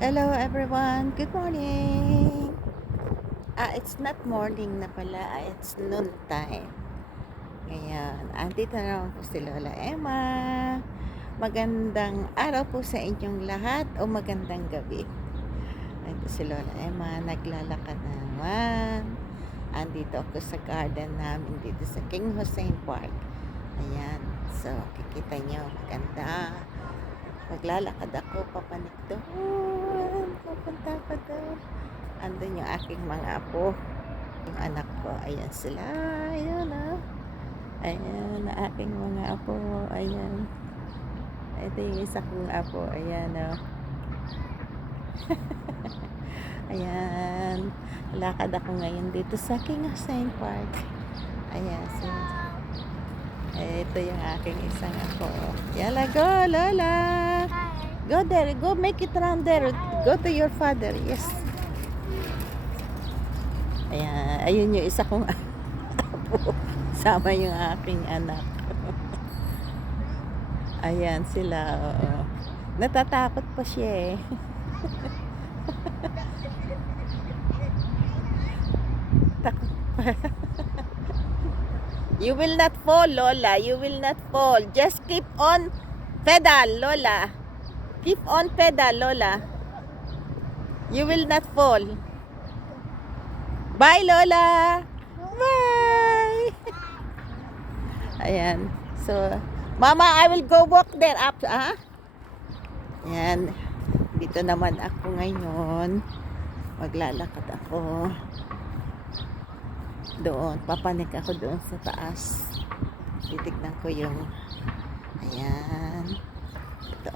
Hello everyone, good morning. It's not morning na pala, it's noon time. Ngayon, andito na naman po si Lola Emma. Magandang araw po sa inyong lahat o magandang gabi. Ito si Lola Emma, naglalakad na naman. Andito ako sa garden namin dito sa King Hussein Park. Ayan, so kikita nyo, maganda. Maglalakad ako papanik doon. Papunta pa doon. Andun yung aking mga apo. Yung anak ko. Ayan sila. Ayan Ayan aking mga apo. Ayan. Ito yung isa kong apo. Ayan Ayan. Lakad ako ngayon dito sa King Hussein Park. Ayan. So, ito yung aking isang apo. Yala, go Lola. Go there. Go make it around there. Go to your father. Yes. Ayan. Ayun yung isa kong apo. Sama yung aking anak. Ayan sila. Oo. Natatakot pa siya eh. Takot pa. You will not fall, Lola. You will not fall. Just keep on pedal, Lola. Keep on pedal, Lola. You will not fall. Bye, Lola. Bye. Ayan. So, Mama, I will go walk there up. Ayan. Dito naman ako ngayon. Maglalakad ako. Doon. Papanik ako doon sa taas. Titignan ko yung ayan. Ito.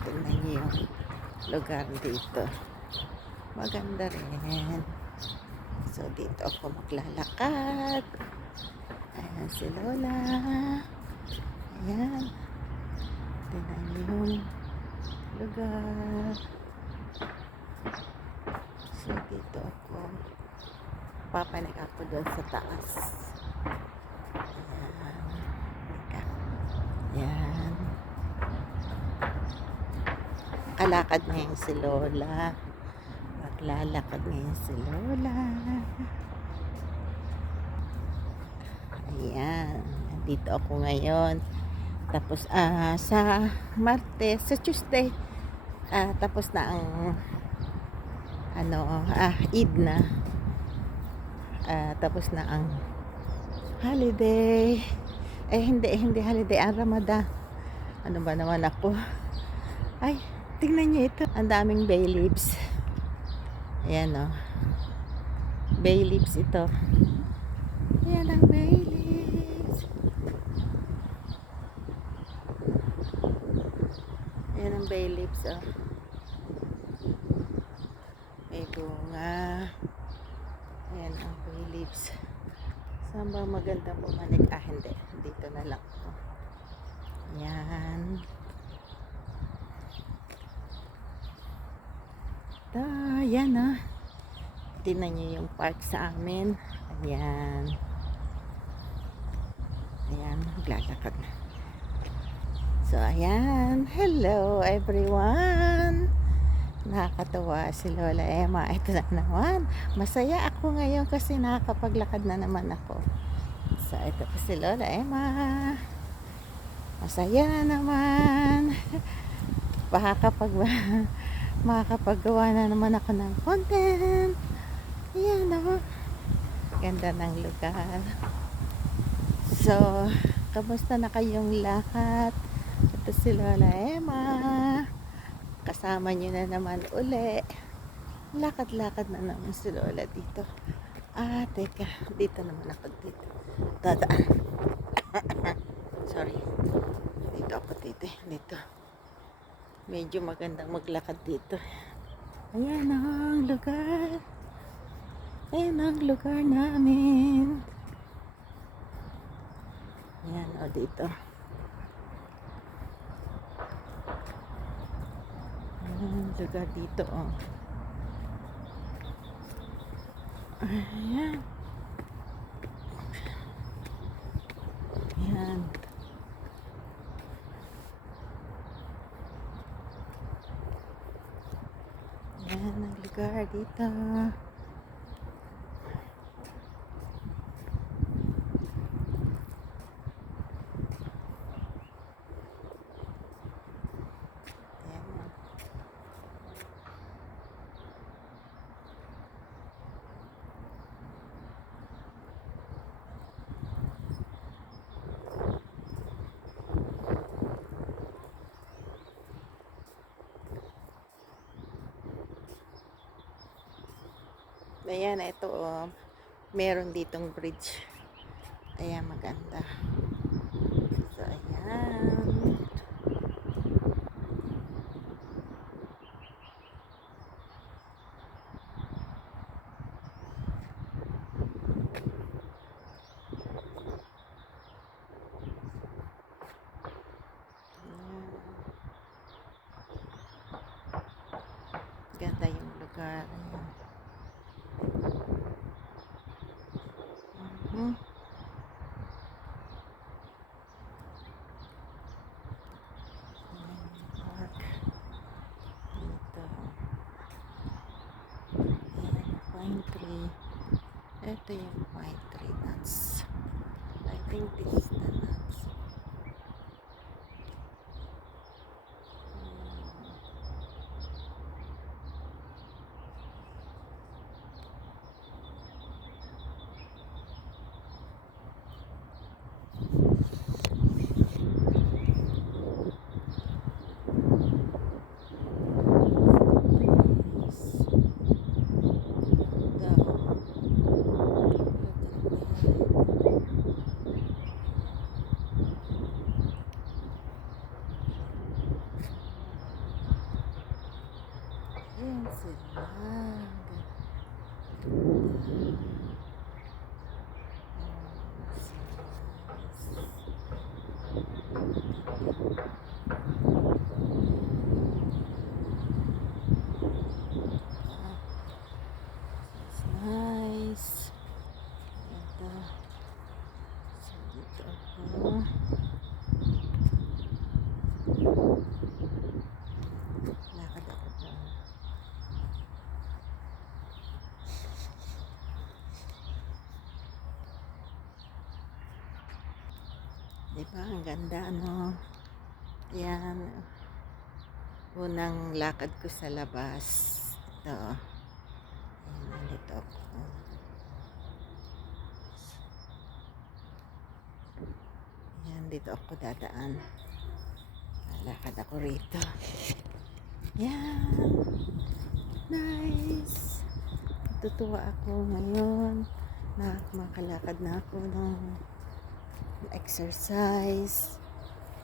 Tingnan niyo yung lugar dito. Maganda rin. So, dito ako maglalakad. Ayan si Lola. Ayan. Tingnan niyo yung lugar. So, dito ako. Papanik ako doon sa taas. Ayan. Ayan. Kalakad ngayon si Lola. Maglalakad ngayon si Lola. Ayan. Dito ako ngayon. Tapos sa Martes, sa Tuesday, tapos na ang Eid na. Tapos na ang holiday. Hindi holiday, ang Ramadan. Ano ba naman ako? Ay, tingnan niyo ito. Ang daming bay leaves. Ayan bay leaves ito. Ayan ang bay leaves. Ayan ang bay leaves may bunga. Ayan ang bay leaves. Saan ba maganda pumanik? Hindi. Dito na lang ako. Ayan. Ayan tingnan niyo yung park sa amin. Ayan. Ayan, maglalakad na. So, ayan. Hello, everyone. Nakakatawa si Lola Emma. Ito na naman. Masaya ako ngayon kasi nakakapaglakad na naman ako. So, ito po si Lola Emma. Masaya na naman. Makakapagawa na naman ako ng content. Ayan ganda ng lugar. So, kamusta na kayong lahat? Ito si Lola Emma. Kasama nyo na naman uli. Lakad-lakad na naman si Lola dito. Teka. Dito naman ako dito. Dadaan. Sorry. Dito ako dito. Medyo magandang maglakad dito. Ayan ang lugar. Ayan ang lugar namin. Ayan dito. Ayan lugar dito Ayan. Ayan. lugar dito. Ayan. Ayan, ito oh. Meron ditong bridge. Ayan, maganda. So, ayan. Ganda yung lugar. Ayan. Park. Dito. Ayan, pine tree. Ito yung pine tree nuts. I think this is the nuts. Ayan sila. It's nice. Ito. So, dito ako. Lakad ako doon. Diba? Ang ganda, ano? Yan. Unang lakad ko sa labas. Ito. Ayan, nandito ako. Ayan, dito ako dadaan. Lakad ako rito. Yan. Nice. Tutuwa ako ngayon na makalakad na ako ng exercise.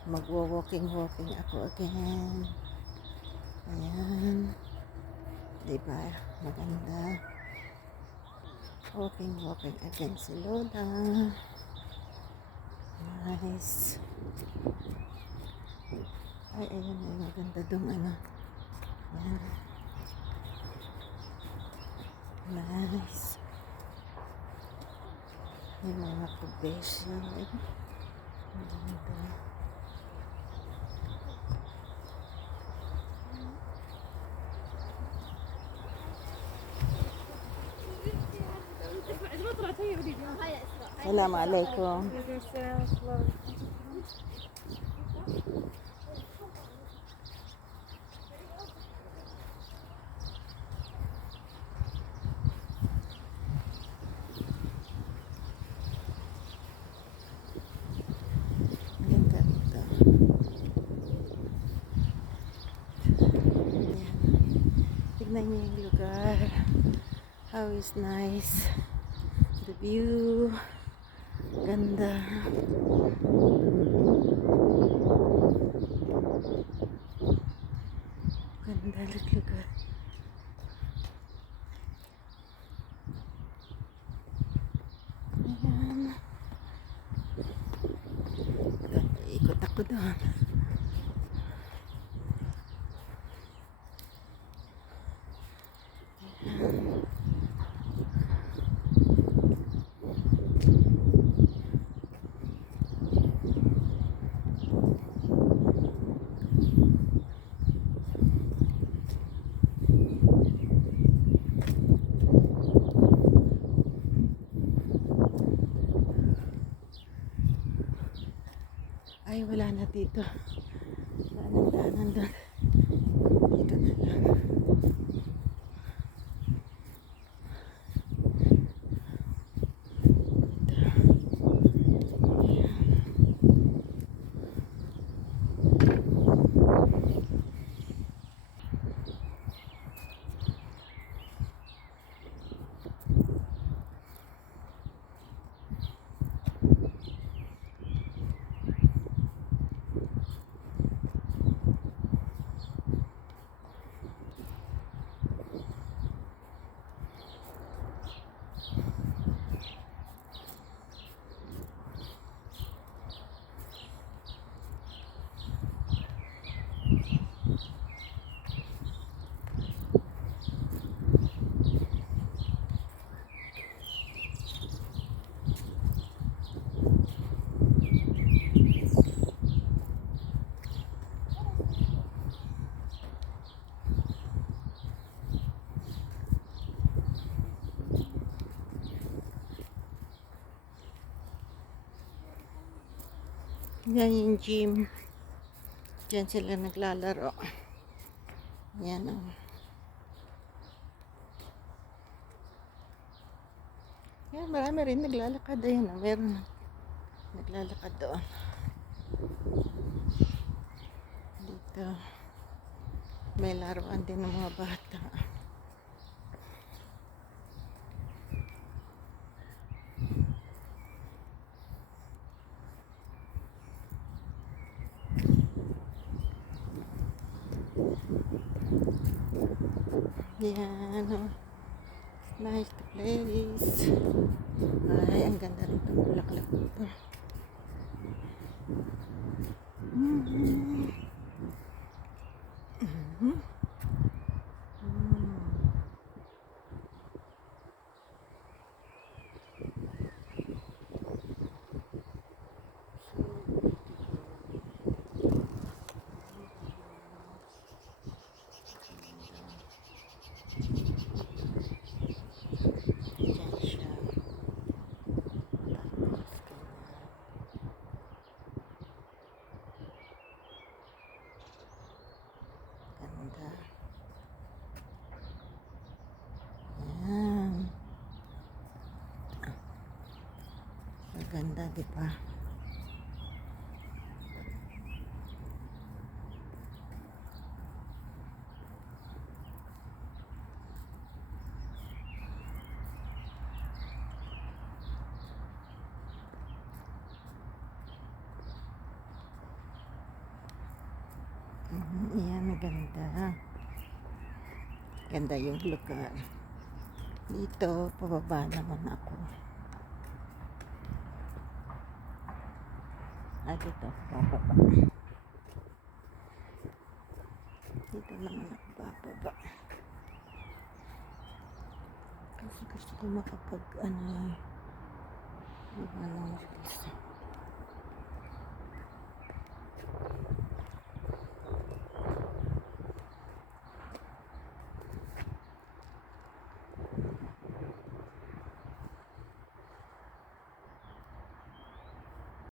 Magwo-walking ako again. Ayan. Diba? Maganda. Walking again si Lola. Nice. Ay, ayan. Ay, maganda dong ano. Ayan. Nice. May mga provision. Maganda. Assalamualaikum. Tignan niyo yung lugar. How is nice. The view. Ganda. Ganda lugar. Ayan. Ikot ako doon. sana dito. Daanan doon. Dito na lang. Yan yung gym. Diyan sila naglalaro. Yan o. Yan, marami rin naglalakad. Ayan o, meron naglalakad doon. Dito. May laruan din ng mga bata. Yan o. Nice place. Ay, ang ganda rin itong bulaklak dito. Ganda, di ba? Iyan, maganda. Ganda yung lugar. Dito, pababa naman ako. Dito, bababa. Dito naman ako bababa. Kasi gusto ko makapag, ano